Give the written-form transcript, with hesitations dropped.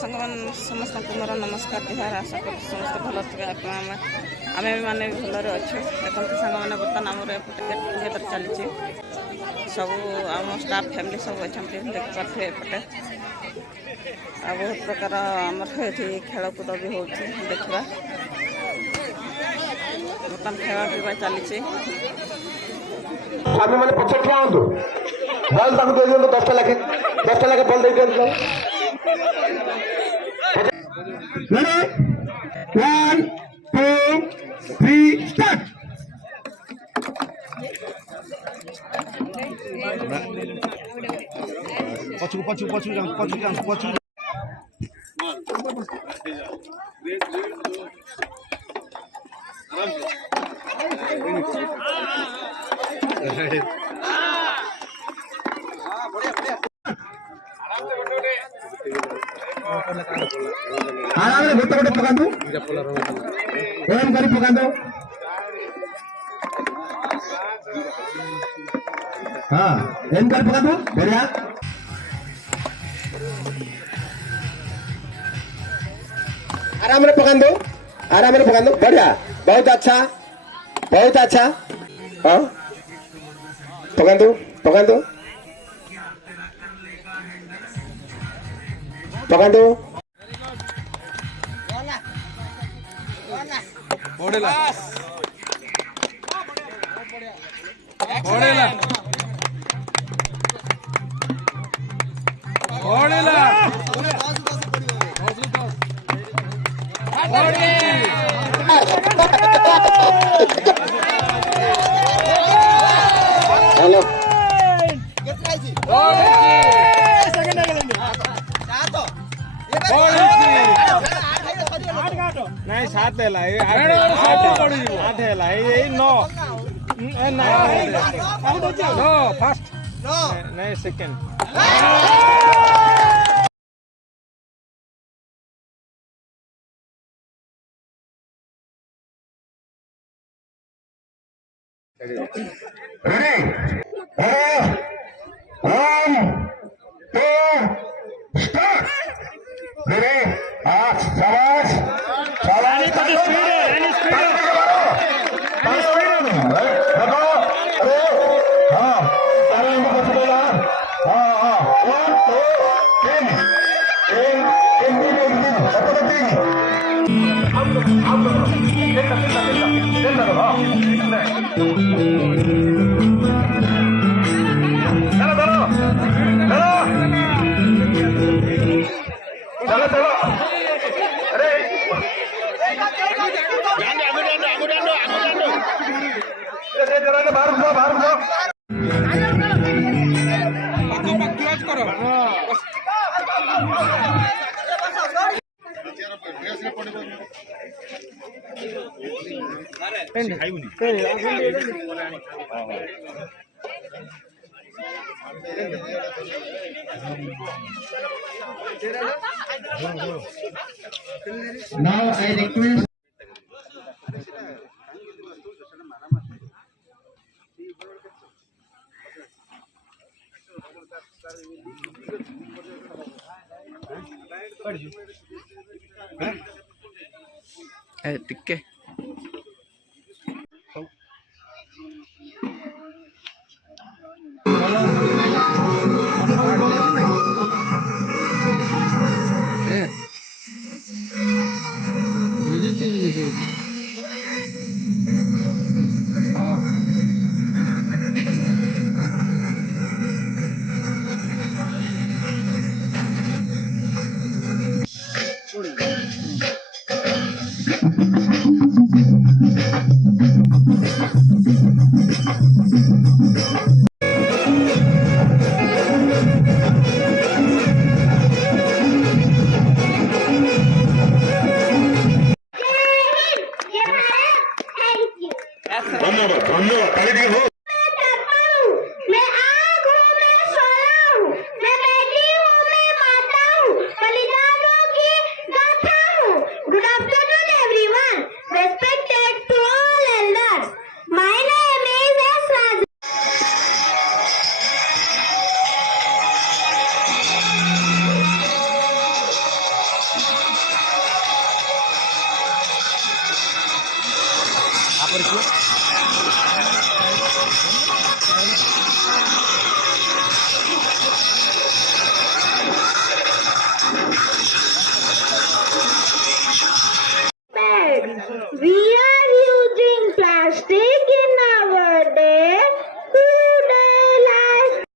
सांग मैंने समस्त को मोर नमस्कार जुहार आशा कर समस्त भल थे आम मैंने भलरे अच्छे देखते सांग मैंने बर्तमान आम गेट टुगेदर चली सब आम स्टाफ फैमिली सब अच्छा देखिपे एपटे आ बहुत प्रकार आमर ये खेलकूद भी हो देखा बर्तमान खावा पीवा चली आम मैंने पचास ठिया हूँ बल तक दे दिखाँ 10टा लाखे बल दे दिखाँ 1 2 3 स्टार्ट पछु आराम से गोटे पकातु एम कर पकातु हाँ एम कर पकातु बढ़िया आराम से पकातु बढ़िया बहुत अच्छा हाँ पकातु पकातु ओडेला ओडेला ओडेला हेलो नहीं 7 है 8 है ये 9 नो फर्स्ट नहीं सेकंड Ready? 1 2 start. Ready? शाबाश शाबाश Now I request टिके We are using plastic in our day-to-day life.